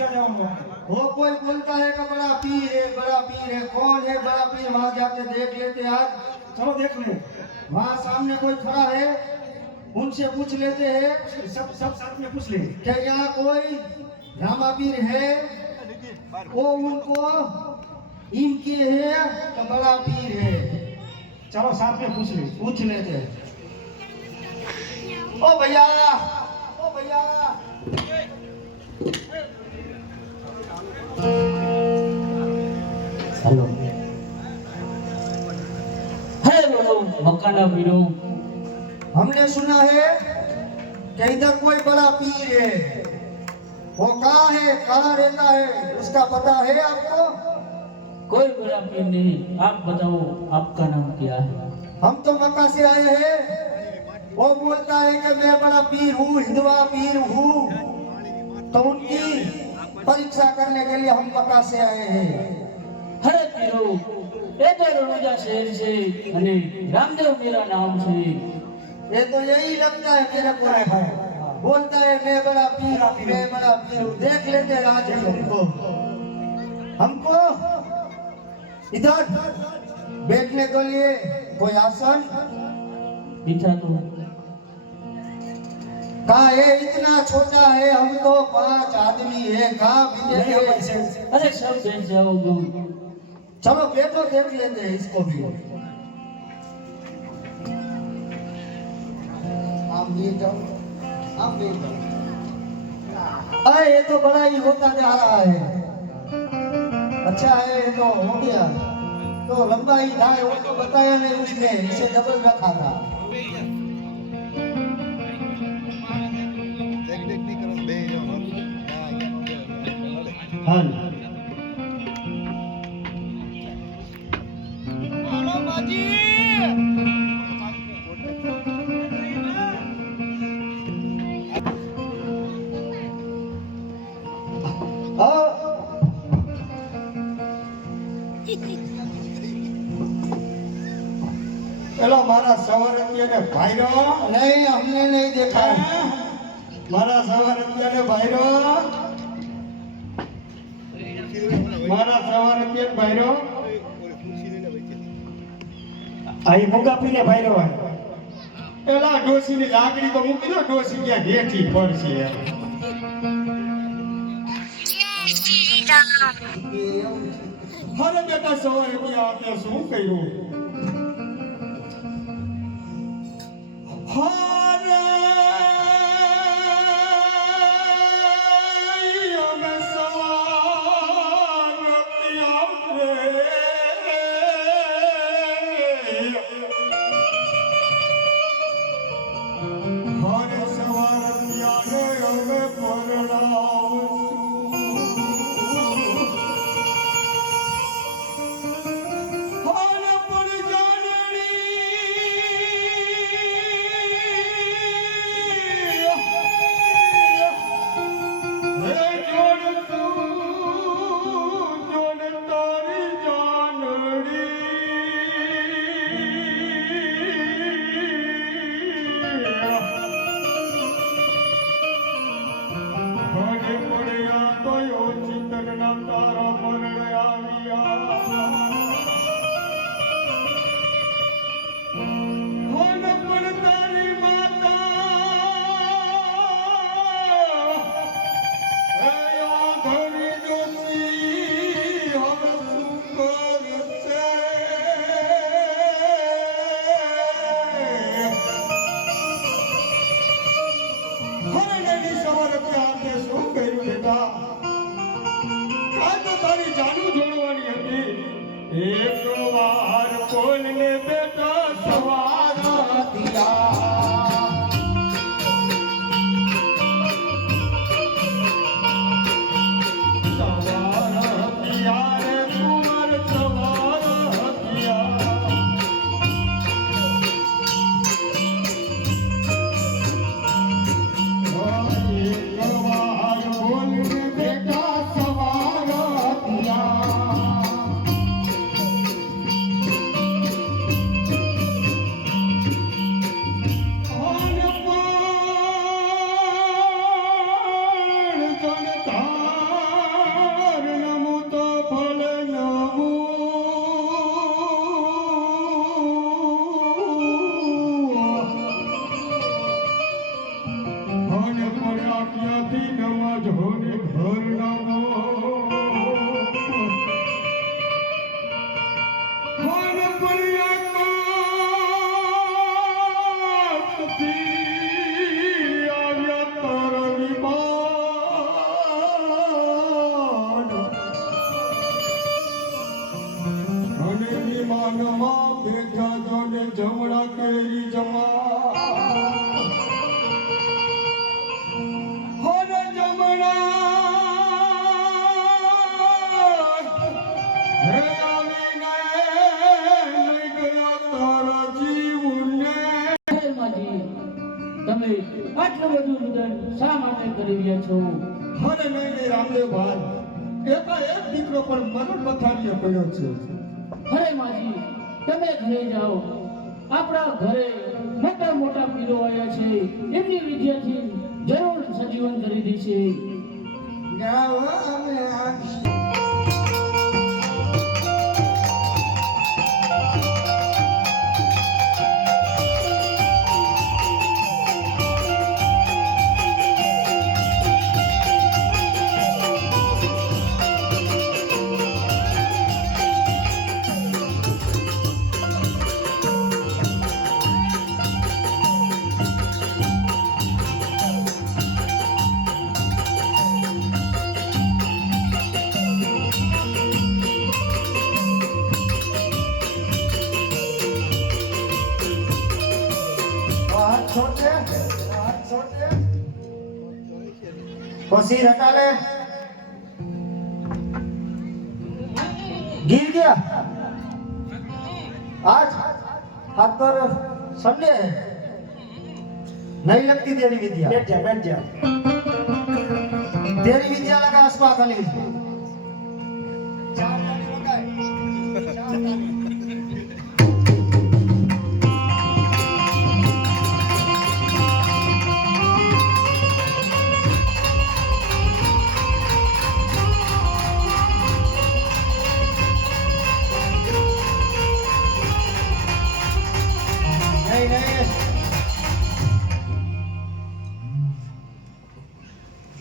वो कोई बोलता है कि बड़ा पीर है, कौन है बड़ा पीर? वहाँ जाके देख लेते आज। चलो देख ले। वहाँ सामने कोई खड़ा है, उनसे पूछ लेते हैं। सब साथ में पूछ ले क्या यहाँ कोई रामा पीर है? वो उनको इनके है तो बड़ा पीर है। चलो साथ में पूछ लेते हैं। ओ भैया, ओ भैया, हेलो हेलो मकाना वीरो, हमने सुना है कि इधर कोई बड़ा पीर है। वो कहाँ है, कहाँ रहता है, उसका पता है आपको? कोई बड़ा पीर नहीं। आप बताओ आपका नाम क्या है? हम तो मक्का से आए हैं। वो बोलता है कि मैं बड़ा पीर हूँ, हिंदुआ पीर हूँ। तो उनकी परीक्षा करने के लिए हम मक्का से आए हैं। अरे पीरो, ये तो रणुजा शहर से अने रामदेव मेरा नाम से। ये तो यही लगता है मेरे को है। बोलता है मैं बड़ा पीर हूँ। देख लेते हैं आज हमको इधर बैठने के लिए कोई आसन बिठा दो। कहा है? इतना छोटा है, हम तो 5 आदमी है। कहाँ बैठे? अरे सब बैठ जाओ। चलो बैठो, देख लेते हैं इसको भी। अरे ये तो बड़ा ही होता जा रहा है। अच्छा है, ये तो हो गया। तो लंबाई था वो तो बताया नहीं उसने, इसे डबल रखा था। हाँ चलो मारा सवारतिया ने भाईरो नहीं, हमने नहीं देखा है। मारा सवारतिया ने भाईरो आई मुगा पीने भाईरो है। एला डोसी ની લાકડી તો મૂકી દો, ડોસી ક્યાં હેઠી પડશે યાર। અરે બેટા સવારે ત્યાં આપણે શું કર્યું? બેટા કાલ તો તારી જાન માનમાં બેઠા જો ને જમણા કેરી જમા હોને જમણા હે આવીને લઈ ગયા તારા જીવને. હે માજી, તમે આટલું બધું રુદન શા માટે કરી રહ્યા છો? અરે નહીં નહીં રામદેવ ભાઈ, એકાએક દીકરો પણ મરણ પથારીએ પડ્યો છે. અરે માજી, તમે ઘરે જાઓ. આપણા ઘરે મોટા મોટા પીરો આવ્યા છે, એમની વિદ્યાથી જરૂર સજીવન કરી દેશે. જાઓ અમે कोसी हटा ले, गिर गया आज हाथ पर समझे नहीं लगती तेरी विद्या. बैठ जा तेरी विद्या लगा अस्पा खाली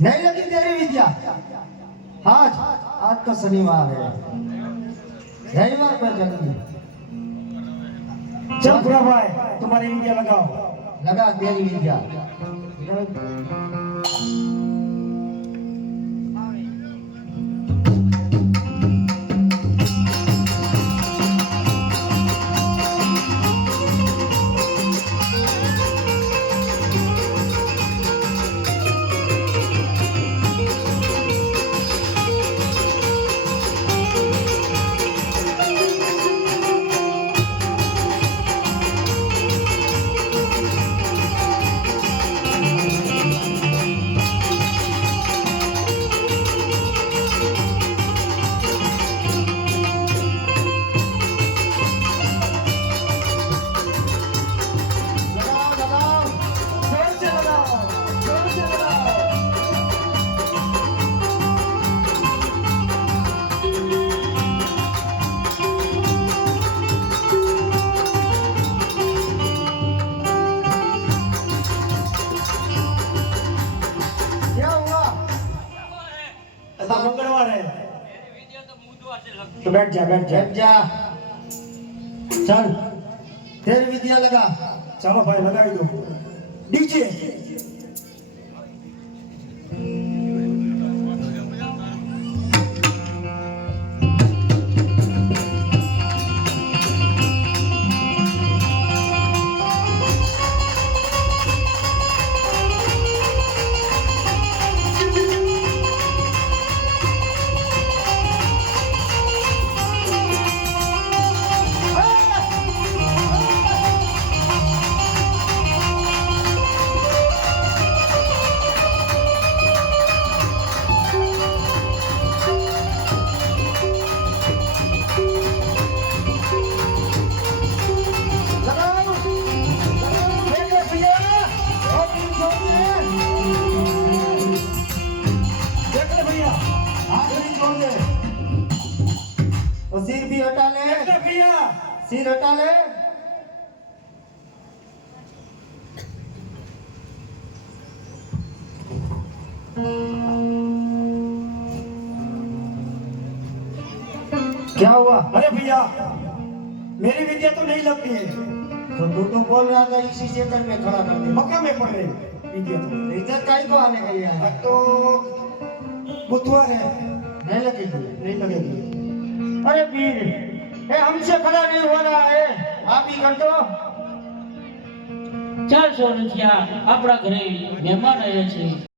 नहीं लगी तेरी विद्या. आज तो शनिवार है, रविवार पर जल्दी चल पूरा भाई, तुम्हारी विद्या लगाओ. लगा तेरी विद्या. मंगलवार है तो बैठ जा. चल तेरी विद्या लगा. चलो भाई लगा दो. डीजे सिर भी हटा ले, सिर हटा ले. क्या हुआ? अरे भैया मेरी विद्या तो नहीं लगती है. तो तू बोल रहा था इसी चक्कर में खड़ा कर दे. मक्का में पड़ रही विद्या तो. इज्जत का ही को आने के लिए है. तो बुधवार है, नहीं लगेगी. नहीं लगेगी. अरे वीर, ये हमसे खड़ा नहीं કરતો 400 રૂપિયા આપણા ઘરે મહેમાન આવ્યા છે